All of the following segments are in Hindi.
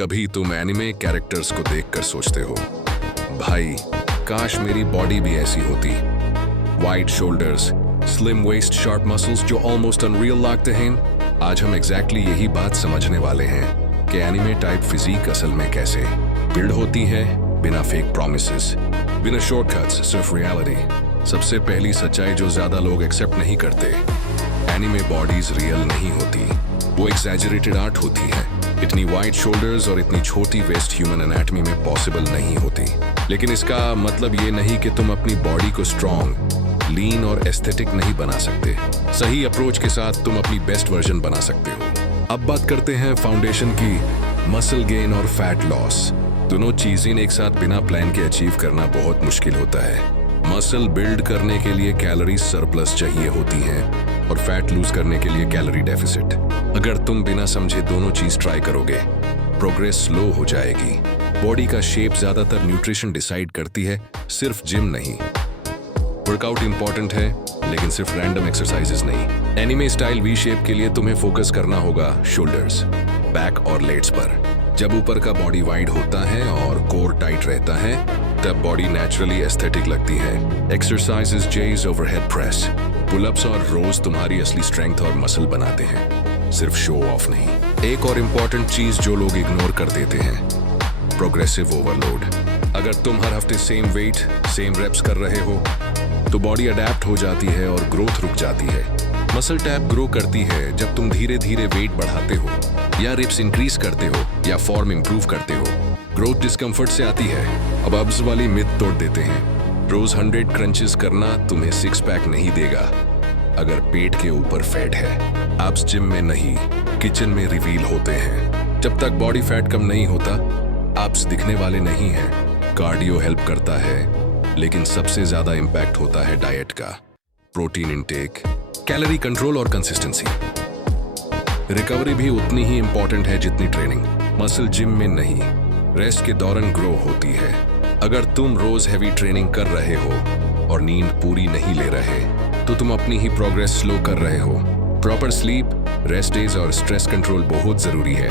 कभी तुम एनिमे कैरेक्टर्स को देखकर सोचते हो, भाई काश मेरी बॉडी भी ऐसी होती। Wide shoulders, slim waist, sharp muscles जो ऑलमोस्ट अनरियल लगते हैं। आज हम एग्जैक्टली यही बात समझने वाले हैं कि एनिमे टाइप फिजिक असल में कैसे बिल्ड होती है, बिना फेक प्रोमिसेस, बिना शॉर्टकट्स, सिर्फ रियलिटी। सबसे पहली सच्चाई जो ज्यादा लोग एक्सेप्ट नहीं करते, एनिमे बॉडीज रियल नहीं होती, वो एक्सैजरेटेड आर्ट होती है। इतनी वाइड शोल्डर्स और इतनी छोटी वेस्ट ह्यूमन एनाटॉमी में पॉसिबल नहीं होती। लेकिन इसका मतलब ये नहीं कि तुम अपनी बॉडी को स्ट्रॉन्ग, लीन और एस्थेटिक नहीं बना सकते। सही अप्रोच के साथ तुम अपनी बेस्ट वर्जन बना सकते हो। अब बात करते हैं फाउंडेशन की। मसल गेन और फैट लॉस, दोनों चीजें एक साथ बिना प्लान के अचीव करना बहुत मुश्किल होता है। मसल बिल्ड करने के लिए कैलोरी सरप्लस चाहिए होती हैं और फैट लूज करने के लिए कैलोरी डेफिसिट। अगर तुम बिना समझे दोनों चीज ट्राई करोगे, प्रोग्रेस स्लो हो जाएगी। बॉडी का शेप ज्यादातर न्यूट्रिशन डिसाइड करती है, सिर्फ जिम नहीं। वर्कआउट इंपॉर्टेंट है, लेकिन सिर्फ रैंडम एक्सरसाइजेस नहीं। एनिमे स्टाइल वी शेप के लिए तुम्हें फोकस करना होगा शोल्डर्स, बैक और लेट्स पर। जब ऊपर का बॉडी वाइड होता है और कोर टाइट रहता है, तब बॉडी नेचुरली एस्थेटिक लगती है। एक्सरसाइजेस जेज, ओवरहेड प्रेस, पुलअप्स और रोज तुम्हारी असली स्ट्रेंथ और मसल बनाते हैं, सिर्फ शो ऑफ नहीं। एक और इम्पॉर्टेंट चीज जो लोग इग्नोर कर देते हैं, प्रोग्रेसिव ओवरलोड। अगर तुम हर हफ्ते सेम वेट, सेम रेप्स कर रहे हो, तो बॉडी अडेप्ट हो जाती है और ग्रोथ रुक जाती है। मसल टैप ग्रो करती है जब तुम धीरे धीरे वेट बढ़ाते हो, या रिप्स इंक्रीज करते हो, या फॉर्म इंप्रूव करते हो। ग्रोथ डिस्कम्फर्ट से आती है। अब अब्स वाली मिथ तोड़ देते हैं। रोज 100 क्रंचेस करना तुम्हें 6 पैक नहीं देगा अगर पेट के ऊपर फैट है। एब्स जिम में नहीं, किचन में रिवील होते हैं। जब तक बॉडी फैट कम नहीं होता, एब्स दिखने वाले नहीं हैं। कार्डियो हेल्प करता है, लेकिन सबसे ज्यादा इंपैक्ट होता है डाइट का। प्रोटीन इंटेक, कैलोरी कंट्रोल और कंसिस्टेंसी। रिकवरी भी उतनी ही इंपॉर्टेंट है जितनी ट्रेनिंग। मसल जिम में नहीं, रेस्ट के दौरान ग्रो होती है। अगर तुम रोज हैवी ट्रेनिंग कर रहे हो और नींद पूरी नहीं ले रहे, तो तुम अपनी ही प्रोग्रेस स्लो कर रहे हो। प्रॉपर स्लीप, रेस्ट डेज और स्ट्रेस कंट्रोल बहुत जरूरी है।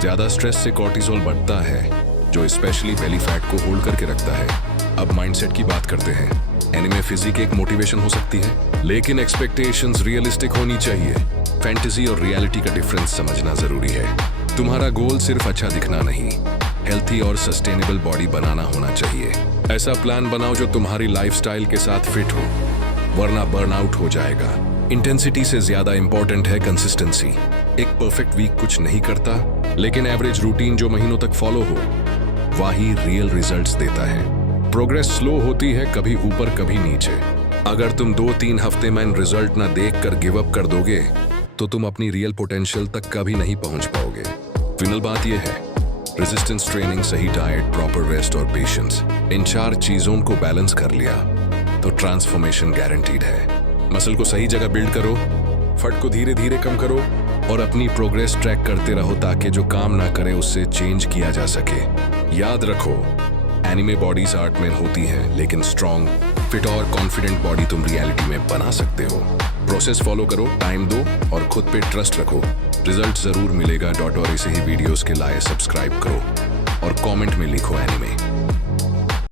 ज्यादा स्ट्रेस से कॉर्टिसोल बढ़ता है, जो स्पेशली बेली फैट को होल्ड करके रखता है। अब माइंडसेट की बात करते हैं। एनिमे फिजिक एक मोटिवेशन हो सकती है, लेकिन एक्सपेक्टेशंस रियलिस्टिक होनी चाहिए। फैंटेसी और रियलिटी का डिफरेंस समझना जरूरी है। तुम्हारा गोल सिर्फ अच्छा दिखना नहीं, हेल्थी और सस्टेनेबल बॉडी बनाना होना चाहिए। ऐसा प्लान बनाओ जो तुम्हारी लाइफस्टाइल के साथ फिट हो, वरना बर्नआउट हो जाएगा। इंटेंसिटी से ज्यादा इंपॉर्टेंट है कंसिस्टेंसी। एक परफेक्ट वीक कुछ नहीं करता, लेकिन एवरेज रूटीन जो महीनों तक फॉलो हो, वही रियल रिजल्ट्स देता है। प्रोग्रेस स्लो होती है, कभी ऊपर कभी नीचे। अगर तुम 2-3 हफ्ते में रिजल्ट ना देखकर गिव अप कर दोगे, तो तुम अपनी रियल पोटेंशियल तक कभी नहीं पहुंच पाओगे। फाइनल बात यह है, रेजिस्टेंस ट्रेनिंग, सही डाइट, प्रॉपर रेस्ट और पेशेंस, इन 4 चीजों को बैलेंस कर लिया तो ट्रांसफॉर्मेशन गारंटीड है। मसल को सही जगह बिल्ड करो, फट को धीरे धीरे कम करो और अपनी प्रोग्रेस ट्रैक करते रहो, ताकि जो काम ना करे उससे चेंज किया जा सके। याद रखो, एनिमे बॉडीज आर्ट में होती हैं, लेकिन स्ट्रॉन्ग, फिट और कॉन्फिडेंट बॉडी तुम रियलिटी में बना सकते हो। प्रोसेस फॉलो करो, टाइम दो और खुद पे ट्रस्ट रखो, रिजल्ट जरूर मिलेगा। और ऐसे ही वीडियोस के लिए सब्सक्राइब करो और कमेंट में लिखो एनिमे।